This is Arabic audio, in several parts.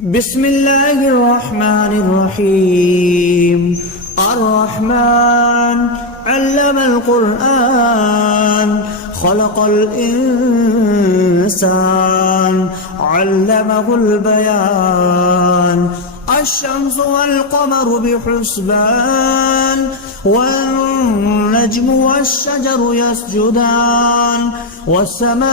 بسم الله الرحمن الرحيم. الرحمن علم القرآن خلق الإنسان علمه البيان. الشمس والقمر بحسبان والنجم والشجر يسجدان والسماء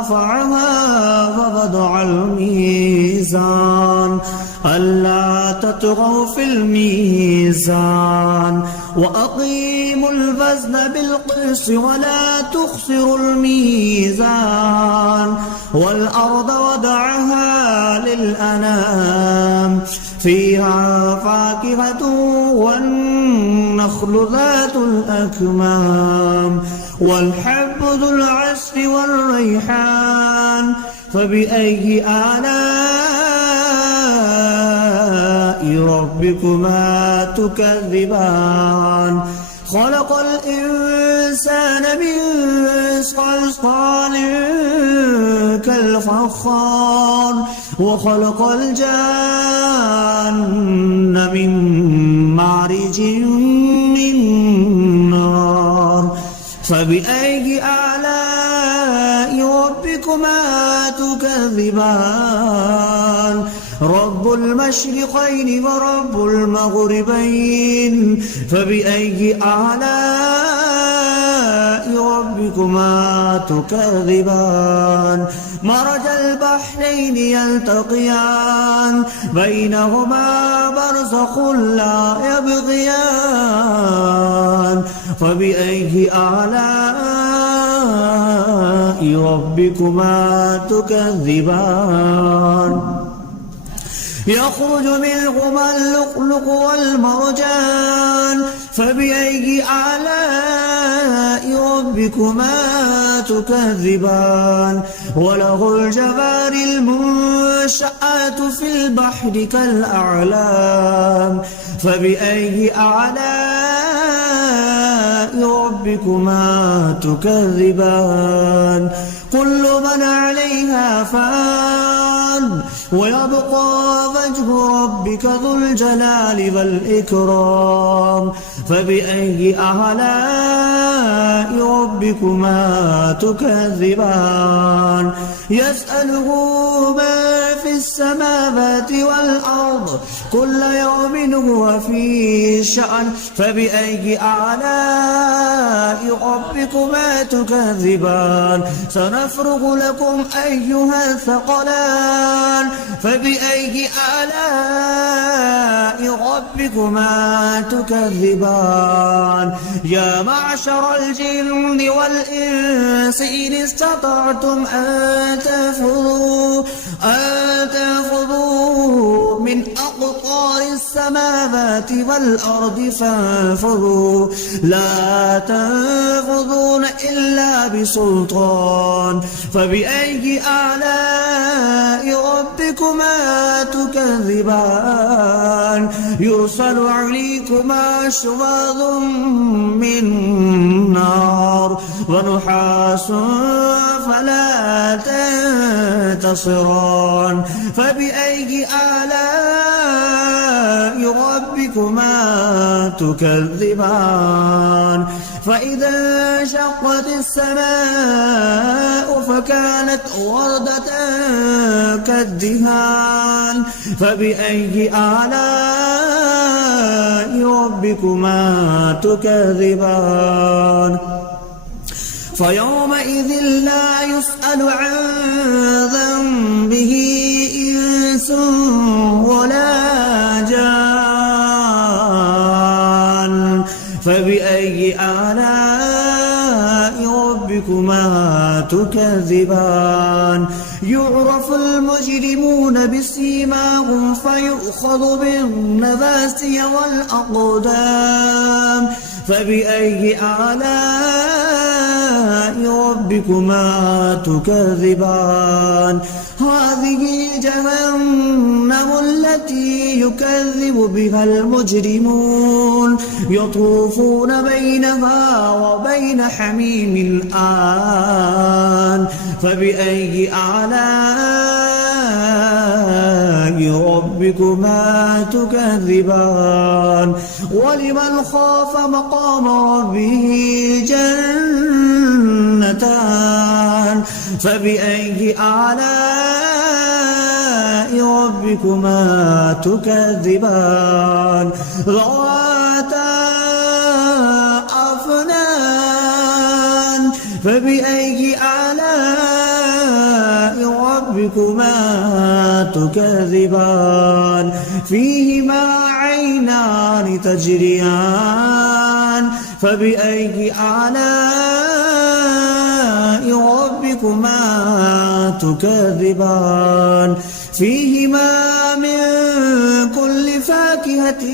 رفعها ووضع الميزان ألا تطغوا في الميزان وأقيموا الوزن بالقسط ولا تخسروا الميزان والأرض وضعها للأنام فيها فاكهة والنخل ذات الأكمام والحب ذو العصف والريحان فبأي آلاء ربكما تكذبان. خلق الإنسان من صلصال كالفخار وخلق الجان من مارج من نار فبأي آلاء ربكما تكذبان. رب المشرقين ورب المغربين فبأي آلاء ربكما تكذبان. مرج البحرين يلتقيان بينهما برزخ لا يبغيان فبأي آلاء ربكما تكذبان. يخرج منهما اللؤلؤ والمرجان فبأي آلاء ربكما تكذبان. وله الجوار المنشآت في البحر كالأعلام فبأي آلاء ربكما تكذبان. كل من عليها فان ويبقى وجه ربك ذو الجلال والإكرام فبأي آلاء ربكما تكذبان. يسأله ما في السماوات والأرض كل يوم هو في شأن فبأي آلاء ربكما تكذبان. سنفرغ لكم أيها الثقلان فبأي آلاء ربكما تكذبان. يا معشر الجن والإنس إن استطعتم أن تنفذوا من أقطار السماوات والأرض فانفذوا لا تنفذون إلا بسلطان فبأي آلاء ربكما تكذبان. يرسل عليكما شواظ من نار ونحاس فلا تنتصران فبأي آلاء ربكما تكذبان. فإذا انشقت السماء فكانت وردة كالدهان فبأي آلاء ربكما تكذبان. فيومئذ لا يسأل عن ذنبه إنس ولا جان فبأي آلاء ربكما تكذبان. يعرف المجرمون بسيماهم فيؤخذ بالنواسي والأقدام فبأي آلاء ربكما تكذبان. هذه جهنم التي يكذب بها المجرمون يطوفون بينها وبين حميم آن فبأي آلاء ربكما تكذبان ولمن خاف مقام ربه جنتان فبأي آلاء ربكما تكذبان ذواتا أفنان فبأي آلاء ربكما تكذبان فيهما عينان تجريان فبأي آلاء ربكما تكذبان فيهما من كل فاكهة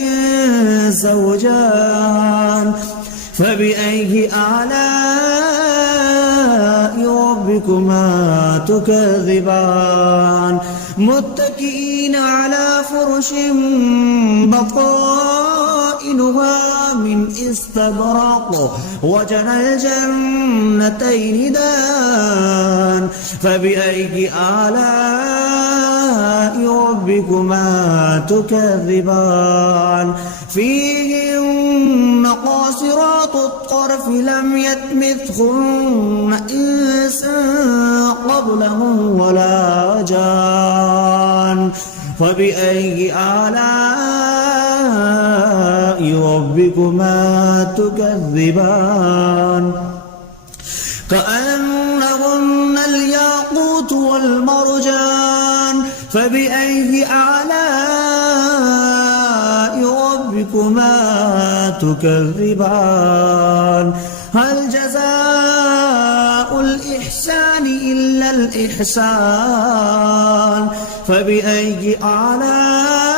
زوجان فبأي آلاء ربكما تكذبان متكئين على فرش بطائنها من استبرق وجنى الجنتين دان فبأي آلاء ربكما تكذبان فيهن قاصرات الطرف لم يطمثهن إنس قبلهم ولا جان فبأي آلاء ربكما تكذبان كأنهن الياقوت والمرجان فبأي آلاء ربكما تكذبان هل جزاء الإحسان إلا الإحسان فبأي آلاء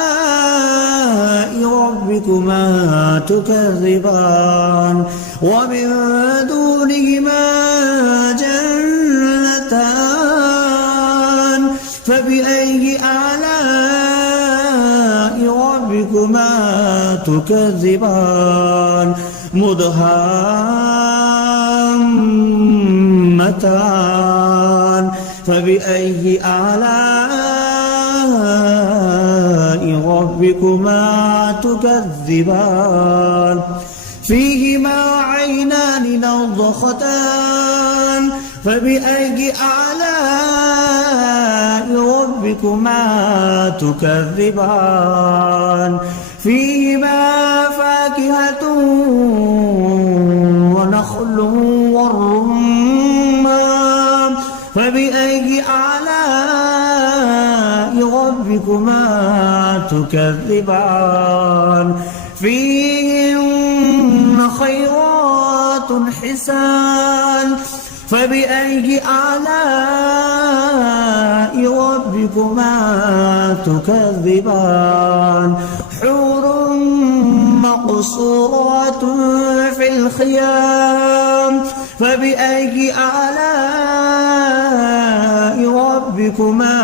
ربكما تكذبان ومن دونهما جنتان فبأي آلاء ربكما تكذبان مدهامتان فبأي آلاء ربكما تكذبان فيهما عينان نضختان فبأي آلاء ربكما تكذبان فيهما فاكهة ونخل والرمان فبأي آلاء ربكما تكذبان فيهن خيرات حسان فبأي آلاء ربكما تكذبان حور مقصورات في الخيام فبأي آلاء ربكما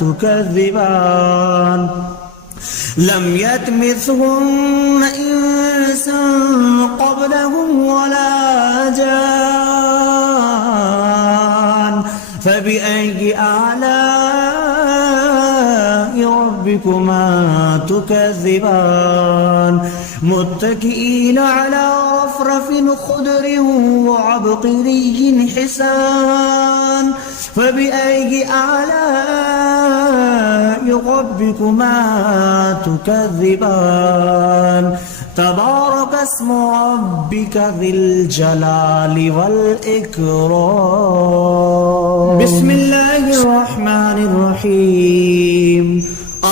تكذبان لم يطمثهن إنس قبلهم ولا جان فبأي آلاء ربكما تكذبان متكئين على رفرف خضر وعبقري حسان فبأي آلاء ربكما تكذبان تبارك اسم ربك ذي الجلال والإكرام بسم الله الرحمن الرحيم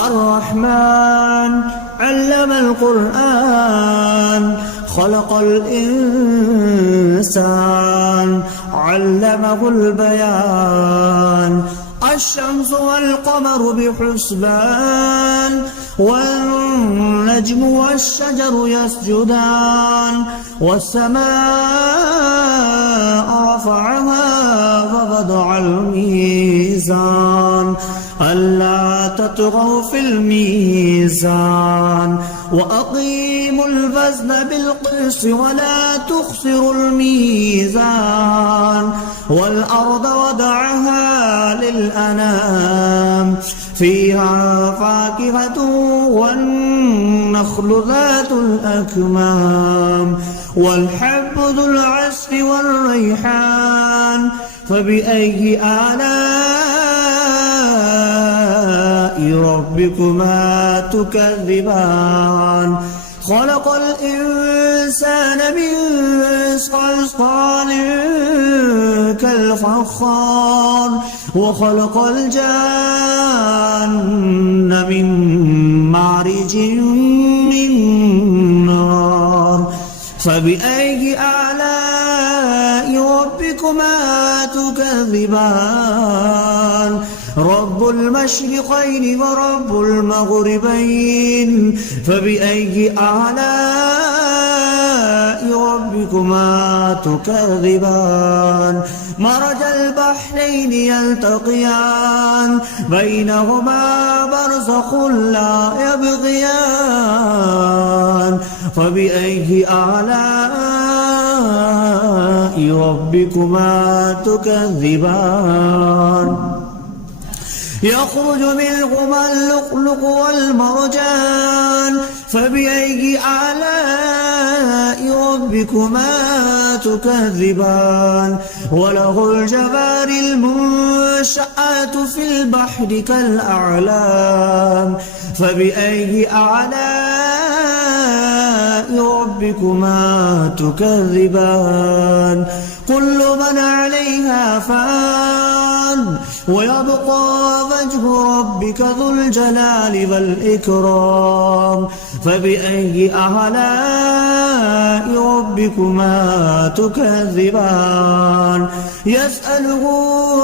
الرحمن علم القرآن خلق الإنسان علمه البيان الشمس والقمر بحسبان والنجم والشجر يسجدان والسماء رفعها ووضع الميزان ألا تطغوا في الميزان وأقيموا الوزن بالقسط ولا تخسروا الميزان والأرض وضعها للأنام فيها فاكهة والنخل ذات الأكمام والحب ذو العصف والريحان فبأي آلاء ربكما تكذبان خلق الإنسان من صلصال كالفخار وخلق الجان من مارج من نار فبأي آلاء ربكما تكذبان رب المشرقين ورب المغربين فبأي آلاء ربكما تكذبان مرج البحرين يلتقيان بينهما برزخ لا يبغيان فبأي آلاء ربكما تكذبان يخرج منهما اللؤلؤ والمرجان فبأي آلاء ربكما تكذبان وله الجوار المنشآت في البحر كالأعلام فبأي آلاء ربكما تكذبان كل من عليها فان ويبقى وجه ربك ذو الجلال والإكرام فبأي آلاء ربكما تكذبان يسأله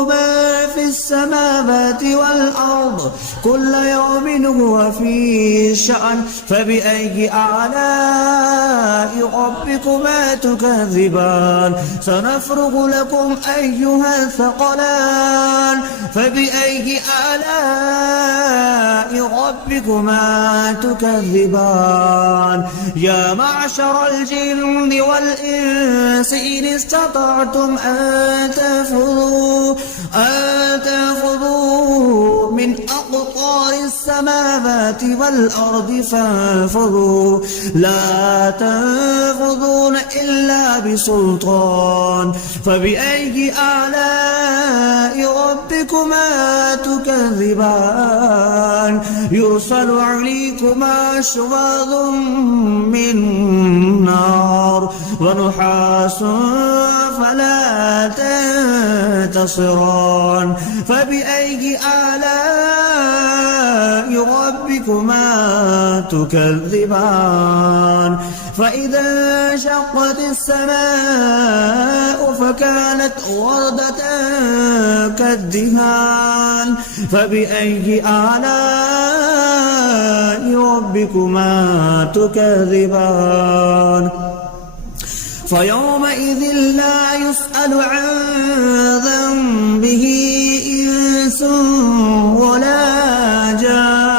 ما في السماوات والأرض كل يوم هو في شأن فبأي آلاء ربكما تكذبان سنفرغ لكم أيها الثقلان فبأي آلاء ربكما تكذبان يا معشر الجن والإنس إن استطعتم أن تنفذوا من أقطار السماوات والأرض فانفذوا لا تنفذون إلا بسلطان فبأي آلاء ربكما تكذبان يرسل عليكما شواظ من نار ونحاس فلا تنتصران فبأي آلاء ربكما تكذبان فإذا انشقت السماء فكانت وردة كالدهان فبأي آلاء ربكما تكذبان فيومئذ لا يسأل عن ذنبه إنس ولا جان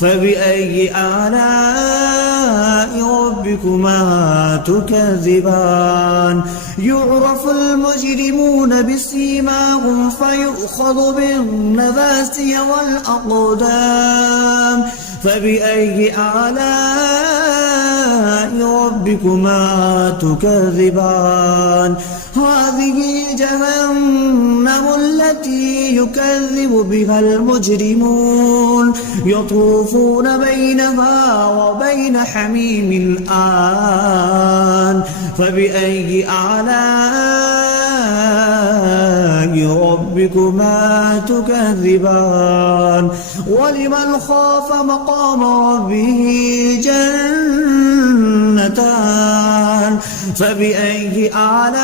فبأي آلاء ربكما تكذبان يعرف المجرمون بسيماهم فيؤخذ بالنواسي والأقدام فبأي آلاء ربكما تكذبان هذه جهنم التي يكذب بها المجرمون يطوفون بينها وبين حميم آن فبأي آلاء ربكما تكذبان ولمن خاف مقام ربه جنتان فبأي آلاء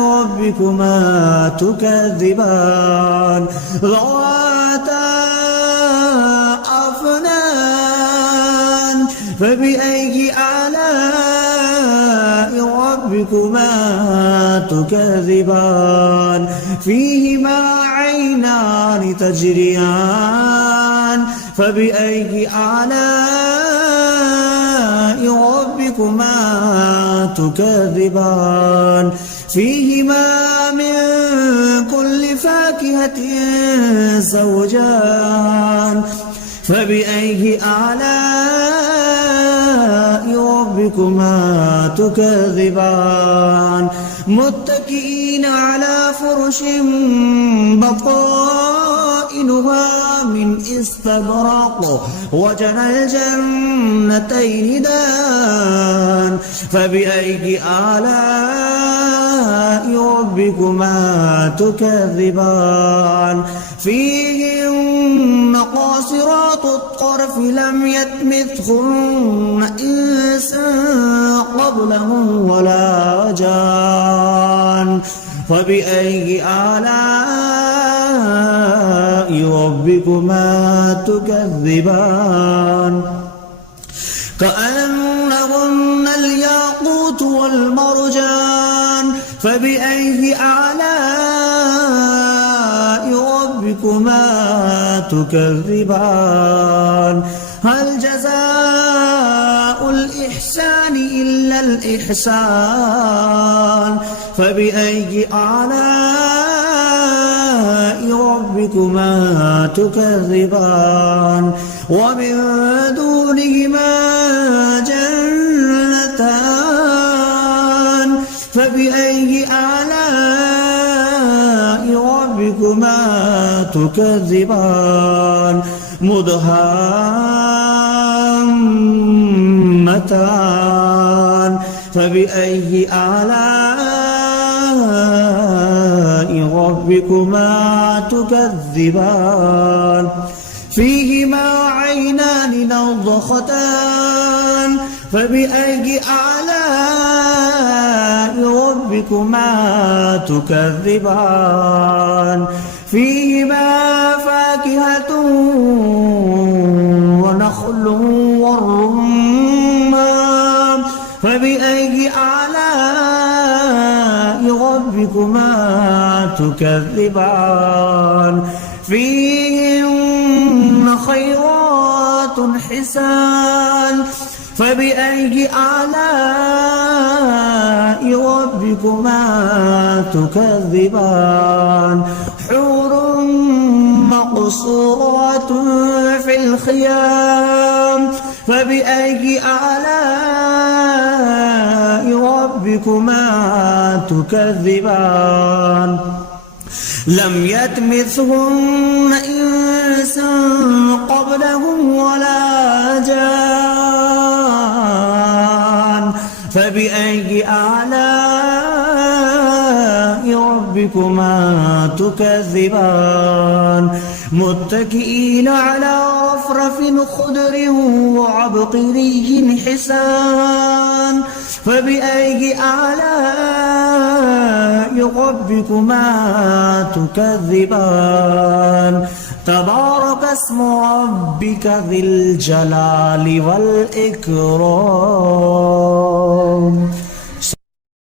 ربكما تكذبان ذواتا أفنان فبأي آلاء ربكما تكذبان فيهما عينان تجريان فبأي آلاء ربكما تكذبان فيهما من كل فاكهة زوجان فبأي آلاء ربكما تكذبان متكئين على فرش بطائنها من استبرق وجنى الجنتين دان فبأي آلاء ربكما تكذبان فيهن قاصرات الطرف لم يطمثهن إنس قبلهم ولا جان فبأي آلاء ربكما تكذبان كأنهن الياقوت والمرجان فبأي آلاء ربكما تكذبان هل جزاء الإحسان إلا الإحسان فبأي آلاء ربكما تكذبان ومن دونهما جنتان فبأي آلاء ربكما تكذبان مدهامتان فبأي آلاء ربكما تكذبان فيهما عينان نضختان فبأي آلاء ربكما تكذبان فيهما فاكهة ونخل والرمان فبأي آلاء ربكما تكذبان فيهن خيرات حسان فبأي آلاء ربكما تكذبان حور مقصورات في الخيام فبأي آلاء ربكما تكذبان لم يطمثهن إنس قبلهم ولا جان فبأي آلاء ربكما تكذبان متكئين على رفرف خضر وعبقري حسان فبأي آلاء ربكما تكذبان تبارك اسم ربك ذي الجلال والإكرام